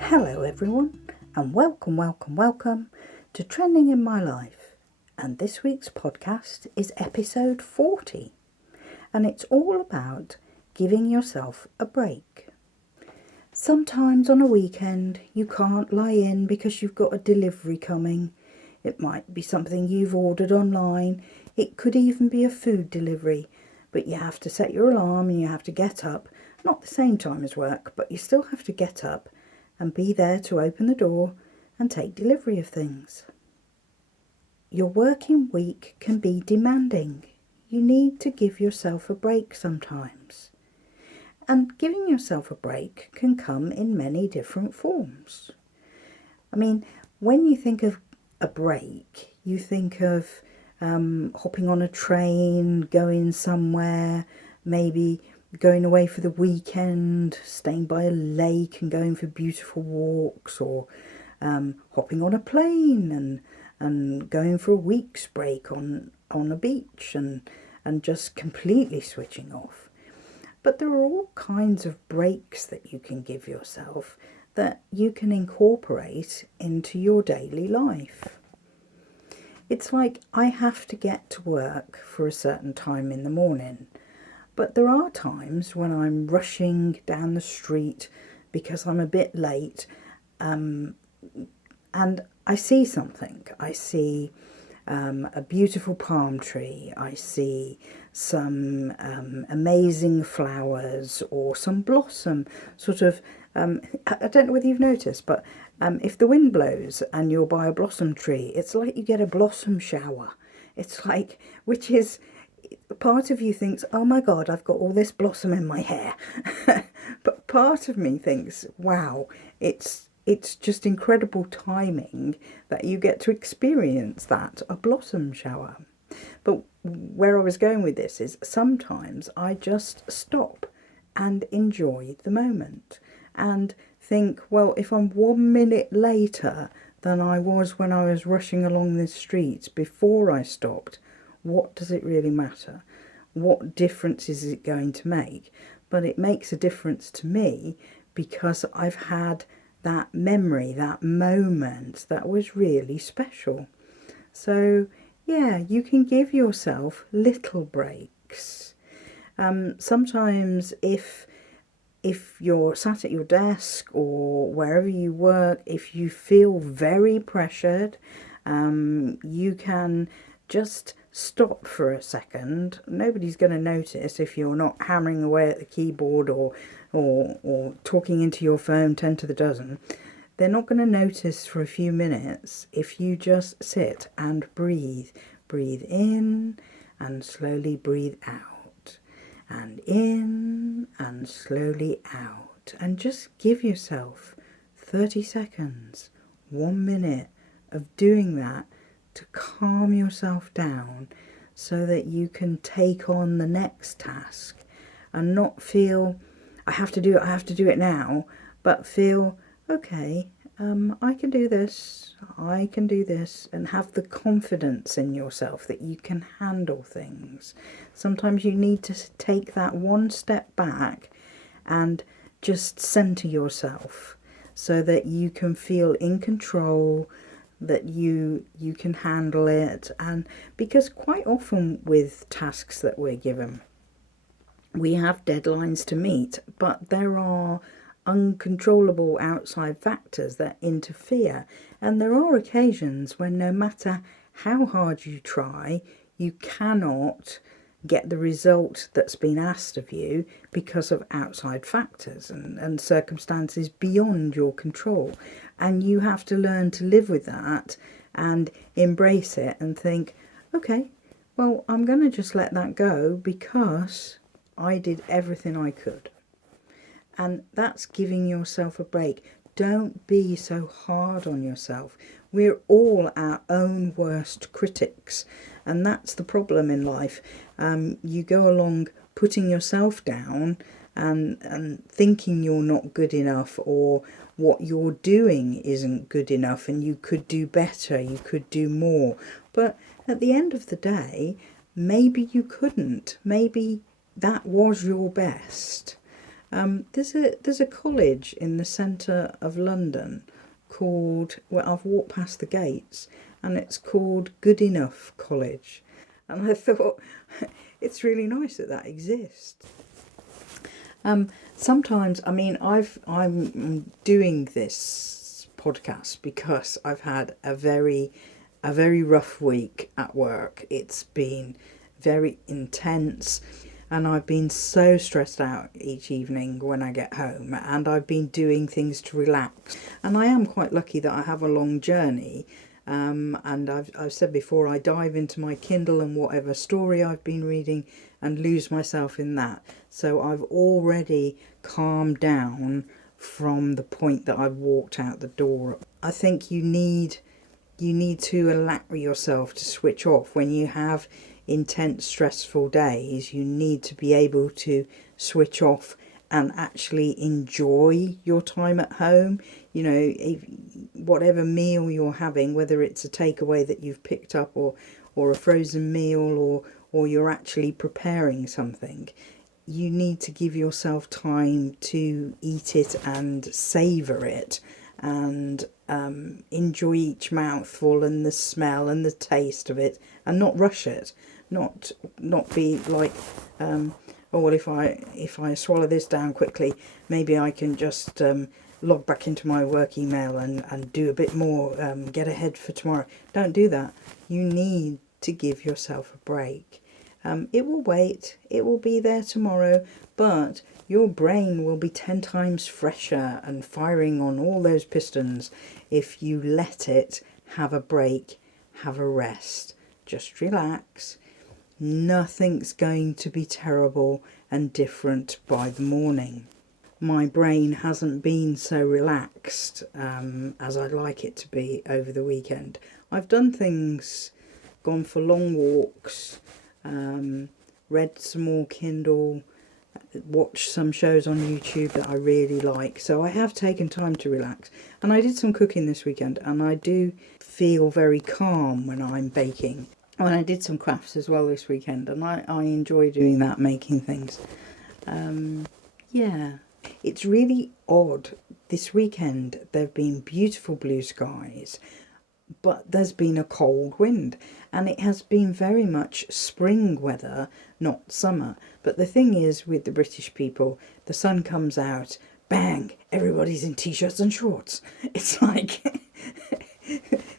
Hello everyone, and welcome to Trending in My Life. And this week's podcast is episode 40, and it's all about giving yourself a break. Sometimes on a weekend you can't lie in because you've got a delivery coming. It might be something you've ordered online. It could even be a food delivery, but you have to set your alarm and you have to get up, not the same time as work, but you still have to get up and be there to open the door and take delivery of things. Your working week can be demanding. You need to give yourself a break sometimes. And giving yourself a break can come in many different forms. I mean, when you think of a break, you think of hopping on a train, going somewhere, maybe going away for the weekend, staying by a lake and going for beautiful walks, or hopping on a plane and going for a week's break on a beach and just completely switching off. But there are all kinds of breaks that you can give yourself that you can incorporate into your daily life. It's like I have to get to work for a certain time in the morning. But there are times when I'm rushing down the street because I'm a bit late, and I see something. I see a beautiful palm tree. I see some amazing flowers or some blossom. I don't know whether you've noticed, but if the wind blows and you're by a blossom tree, it's like you get a blossom shower. It's like, which is... part of you thinks, oh my God, I've got all this blossom in my hair. But part of me thinks, wow, it's just incredible timing that you get to experience that, a blossom shower. But where I was going with this is sometimes I just stop and enjoy the moment and think, well, if I'm 1 minute later than I was when I was rushing along the streets before I stopped, what does it really matter? What difference is it going to make? But it makes a difference to me because I've had that memory, that moment that was really special. So yeah, you can give yourself little breaks. Sometimes if you're sat at your desk or wherever you work, if you feel very pressured, you can just stop for a second. Nobody's going to notice if you're not hammering away at the keyboard or talking into your phone 10 to the dozen. They're not going to notice for a few minutes if you just sit and breathe. Breathe in and slowly breathe out. And in and slowly out. And just give yourself 30 seconds, 1 minute of doing that to calm yourself down so that you can take on the next task and not feel, I have to do it now, but feel, okay, I can do this, and have the confidence in yourself that you can handle things. Sometimes you need to take that one step back and just center yourself so that you can feel in control, that you can handle it. And because quite often with tasks that we're given, we have deadlines to meet, but there are uncontrollable outside factors that interfere, and there are occasions when no matter how hard you try, you cannot get the result that's been asked of you because of outside factors and circumstances beyond your control. And you have to learn to live with that and embrace it and think, okay, well, I'm going to just let that go because I did everything I could. And that's giving yourself a break. Don't be so hard on yourself. We're all our own worst critics. And that's the problem in life. You go along putting yourself down and thinking you're not good enough, or what you're doing isn't good enough and you could do better, you could do more. But at the end of the day, maybe you couldn't. Maybe that was your best. There's a college in the centre of London called, well, I've walked past the gates, and it's called Good Enough College, and I thought it's really nice that that exists. Sometimes, I mean, I'm doing this podcast because I've had a very rough week at work. It's been very intense, and I've been so stressed out each evening when I get home, and I've been doing things to relax. And I am quite lucky that I have a long journey. And I've said before, I dive into my Kindle and whatever story I've been reading and lose myself in that. So I've already calmed down from the point that I've walked out the door. I think you need to allow yourself to switch off when you have intense, stressful days. You need to be able to switch off and actually enjoy your time at home. You know, whatever meal you're having, whether it's a takeaway that you've picked up, or a frozen meal, or you're actually preparing something, you need to give yourself time to eat it and savour it, and enjoy each mouthful and the smell and the taste of it, and not rush it, not be like, oh well, if I swallow this down quickly, maybe I can just log back into my work email and do a bit more, get ahead for tomorrow. Don't do that. You need to give yourself a break. It will wait, it will be there tomorrow, but your brain will be 10 times fresher and firing on all those pistons if you let it have a break, have a rest. Just relax. Nothing's going to be terrible and different by the morning. My brain hasn't been so relaxed as I'd like it to be over the weekend. I've done things, gone for long walks, read some more Kindle, watched some shows on YouTube that I really like. So I have taken time to relax. And I did some cooking this weekend, and I do feel very calm when I'm baking. And I did some crafts as well this weekend, and I enjoy doing that, making things. Yeah, it's really odd. This weekend there have been beautiful blue skies, but there's been a cold wind, and it has been very much spring weather, not summer. But the thing is, with the British people, the sun comes out, bang, everybody's in t-shirts and shorts. It's like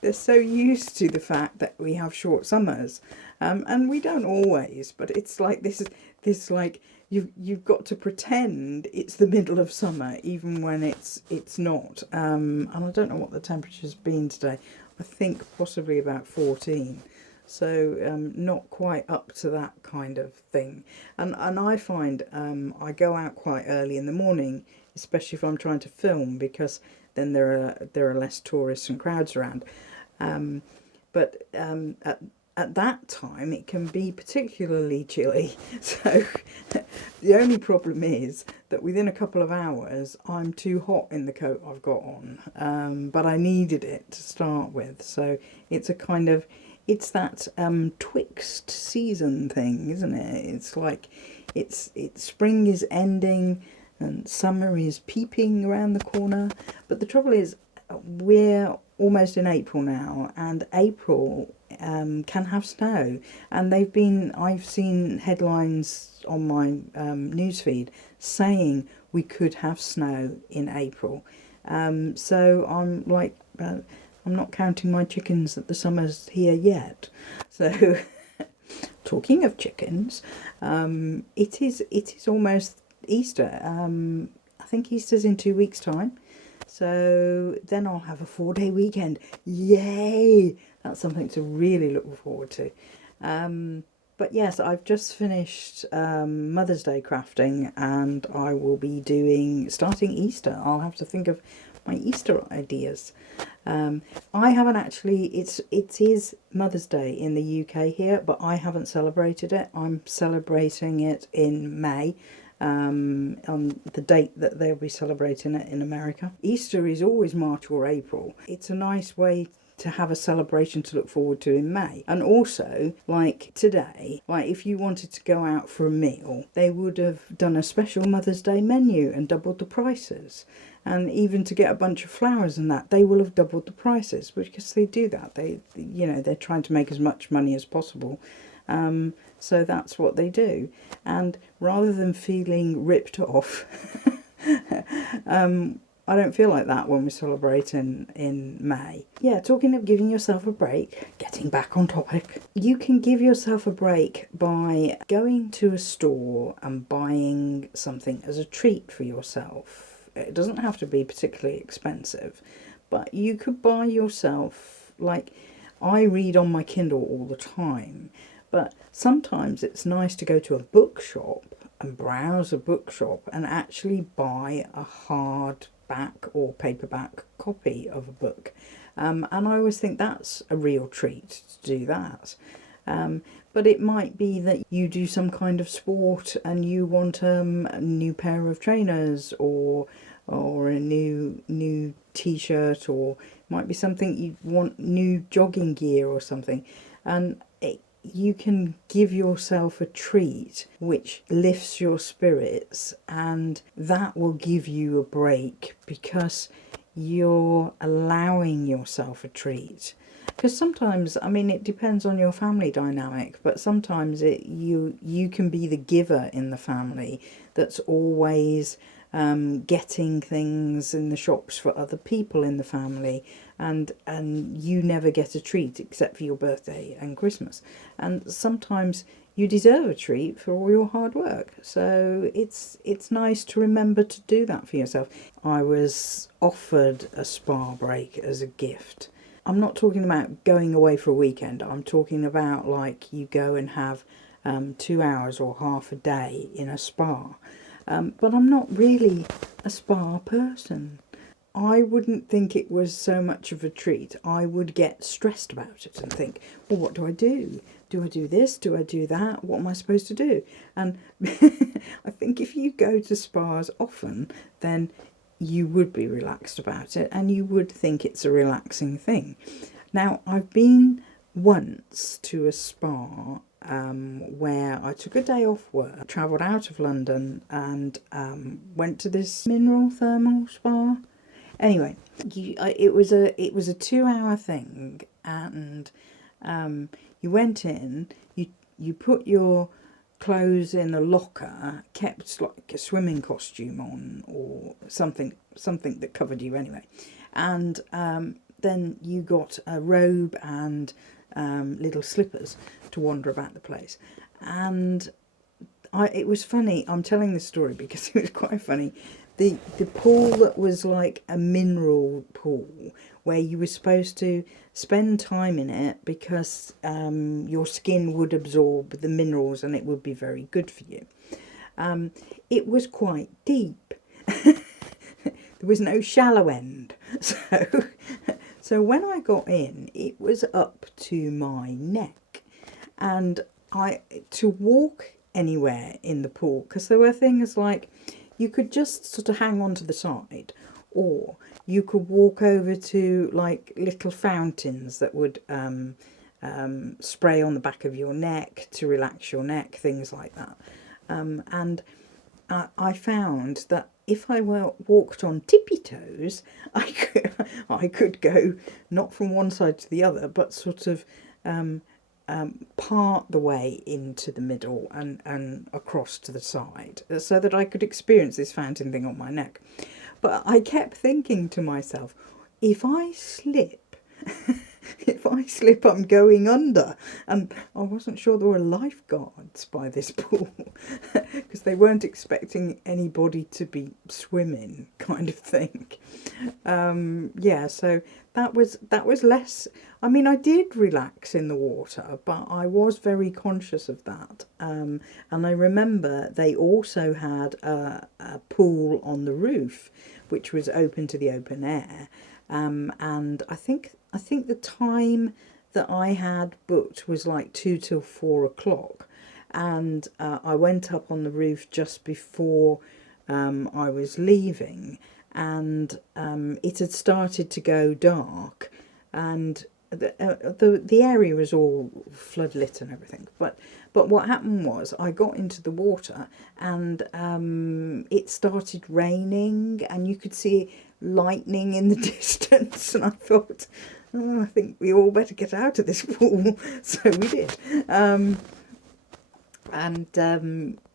they're so used to the fact that we have short summers, and we don't always, but it's like this like you've got to pretend it's the middle of summer even when it's not. And I don't know what the temperature's been today. I think possibly about 14, so not quite up to that kind of thing. And I find I go out quite early in the morning, especially if I'm trying to film, because then there are less tourists and crowds around. But at that time it can be particularly chilly. So the only problem is that within a couple of hours I'm too hot in the coat I've got on. But I needed it to start with. So it's a kind of, it's that twixt season thing, isn't it? It's like it's spring is ending and summer is peeping around the corner. But the trouble is, we're almost in April now, and April can have snow. And I've seen headlines on my newsfeed saying we could have snow in April. So I'm like, I'm not counting my chickens that the summer's here yet. So talking of chickens, it is almost Easter. I think Easter's in 2 weeks' time. So then I'll have a 4-day weekend. Yay! That's something to really look forward to. But yes, I've just finished Mother's Day crafting, and I will be starting Easter. I'll have to think of my Easter ideas. I haven't actually, it is Mother's Day in the UK here, but I haven't celebrated it. I'm celebrating it in May. On the date that they'll be celebrating it in America. Easter is always March or April. It's a nice way to have a celebration to look forward to in May. And also, like today, like if you wanted to go out for a meal, they would have done a special Mother's Day menu and doubled the prices. And even to get a bunch of flowers and that, they will have doubled the prices, because they do that. They're trying to make as much money as possible. So that's what they do. And rather than feeling ripped off, I don't feel like that when we celebrate in May. Yeah, talking of giving yourself a break, getting back on topic, you can give yourself a break by going to a store and buying something as a treat for yourself. It doesn't have to be particularly expensive, but you could buy yourself, like, I read on my Kindle all the time, but sometimes it's nice to go to a bookshop and browse a bookshop and actually buy a hardback or paperback copy of a book. And I always think that's a real treat to do that. But it might be that you do some kind of sport and you want a new pair of trainers or a new t-shirt, or it might be something you want, new jogging gear or something, and you can give yourself a treat which lifts your spirits, and that will give you a break because you're allowing yourself a treat. Because sometimes, I mean, it depends on your family dynamic, but sometimes you can be the giver in the family that's always getting things in the shops for other people in the family, and you never get a treat except for your birthday and Christmas. And sometimes you deserve a treat for all your hard work. So it's nice to remember to do that for yourself. I was offered a spa break as a gift. I'm not talking about going away for a weekend. I'm talking about like you go and have 2 hours or half a day in a spa. But I'm not really a spa person. I wouldn't think it was so much of a treat. I would get stressed about it and think, well, what do I do? Do I do this? Do I do that? What am I supposed to do? And I think if you go to spas often, then you would be relaxed about it and you would think it's a relaxing thing. Now, I've been once to a spa where I took a day off work, travelled out of London and went to this mineral thermal spa. Anyway, it was a 2-hour thing, and you went in, you put your clothes in a locker, kept like a swimming costume on or something that covered you anyway, and then you got a robe and little slippers to wander about the place. And it was funny. I'm telling this story because it was quite funny. The pool that was like a mineral pool where you were supposed to spend time in it because your skin would absorb the minerals and it would be very good for you. It was quite deep. There was no shallow end. So when I got in, it was up to my neck. And to walk anywhere in the pool, because there were things like you could just sort of hang on to the side, or you could walk over to like little fountains that would spray on the back of your neck to relax your neck, things like that. And I found that if I walked on tippy toes, I could go not from one side to the other, but sort of part the way into the middle and across to the side, so that I could experience this fountain thing on my neck. But I kept thinking to myself, if I slip, I'm going under. And I wasn't sure there were lifeguards by this pool because they weren't expecting anybody to be swimming, kind of thing. So that was less. I mean, I did relax in the water, but I was very conscious of that. And I remember they also had a pool on the roof, which was open to the open air. And I think the time that I had booked was like 2 till 4 o'clock, and I went up on the roof just before I was leaving, and it had started to go dark, and the area was all floodlit and everything. But what happened was I got into the water and it started raining and you could see lightning in the distance. And I thought, oh, I think we all better get out of this pool. So we did.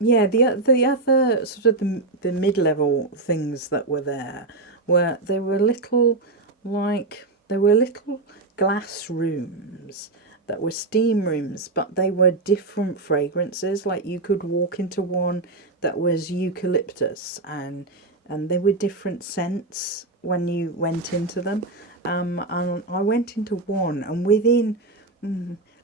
Yeah, the other sort of the mid-level things that were there were little glass rooms that were steam rooms, but they were different fragrances. Like you could walk into one that was eucalyptus, and they were different scents when you went into them. And I went into one, and within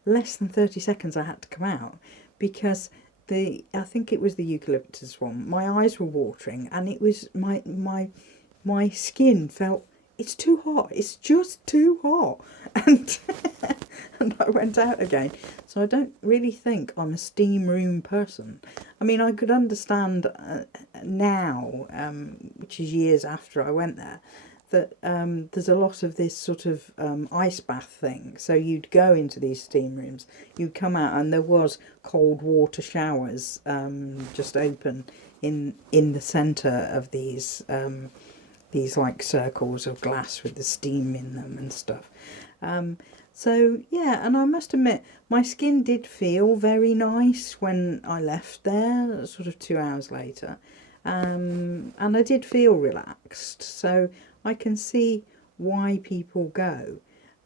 less than 30 seconds I had to come out, because I think it was the eucalyptus one. My eyes were watering, and it was my skin felt, it's too hot. It's just too hot, and and I went out again. So I don't really think I'm a steam room person. I mean, I could understand now, which is years after I went there, that there's a lot of this sort of ice bath thing. So you'd go into these steam rooms, you'd come out, and there was cold water showers just open in the centre of these like circles of glass with the steam in them and stuff. So yeah, and I must admit, my skin did feel very nice when I left there, sort of 2 hours later, and I did feel relaxed. So I can see why people go.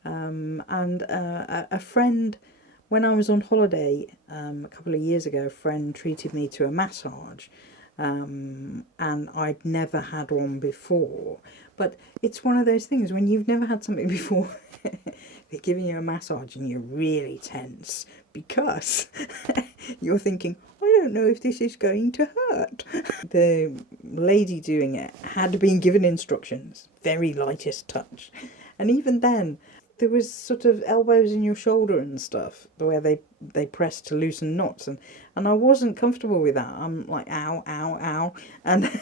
And a friend, when I was on holiday a couple of years ago, a friend treated me to a massage. And I'd never had one before. But it's one of those things, when you've never had something before, they're giving you a massage and you're really tense because you're thinking, I don't know if this is going to hurt. The lady doing it had been given instructions, very lightest touch. And even then, there was sort of elbows in your shoulder and stuff, where they press to loosen knots, and I wasn't comfortable with that. I'm like, ow, ow, ow, and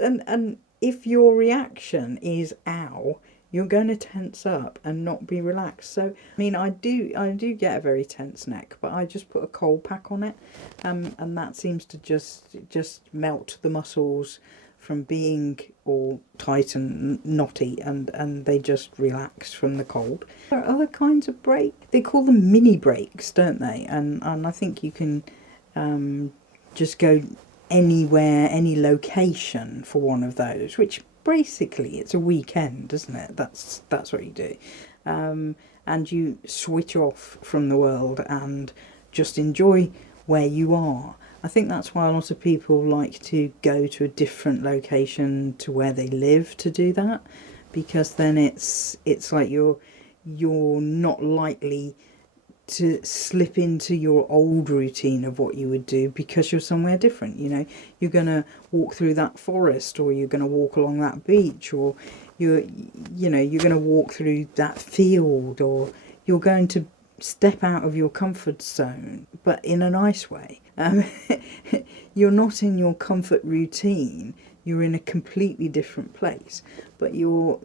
and if your reaction is ow, you're going to tense up and not be relaxed. So I mean, I do get a very tense neck, but I just put a cold pack on it, and that seems to just melt the muscles from being all tight and knotty, and they just relax from the cold. There are other kinds of break. They call them mini breaks, don't they? And I think you can just go anywhere, any location for one of those, which basically it's a weekend, isn't it? That's what you do. And you switch off from the world and just enjoy where you are. I think that's why a lot of people like to go to a different location to where they live to do that, because then it's like you're not likely to slip into your old routine of what you would do because you're somewhere different. You know, you're going to walk through that forest, or you're going to walk along that beach, or you're going to walk through that field, or you're going to step out of your comfort zone, but in a nice way. You're not in your comfort routine, you're in a completely different place, but you're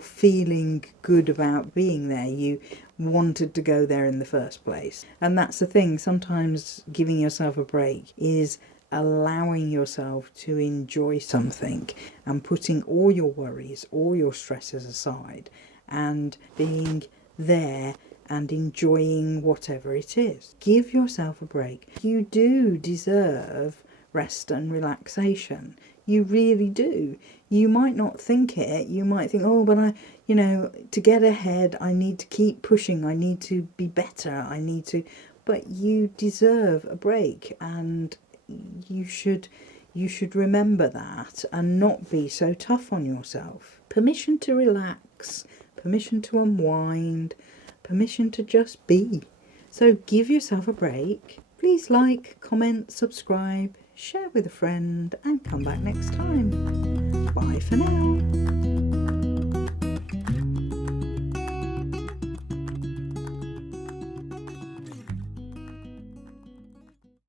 feeling good about being there. You wanted to go there in the first place. And that's the thing, sometimes giving yourself a break is allowing yourself to enjoy something and putting all your worries, all your stresses aside, and being there and enjoying whatever it is. Give yourself a break. You do deserve rest and relaxation. You really do. You might not think it. You might think, oh, but to get ahead, I need to keep pushing. I need to be better. But you deserve a break, and you should remember that and not be so tough on yourself. Permission to relax, permission to unwind, permission to just be. So give yourself a break. Please like, comment, subscribe, share with a friend, and come back next time. Bye for now.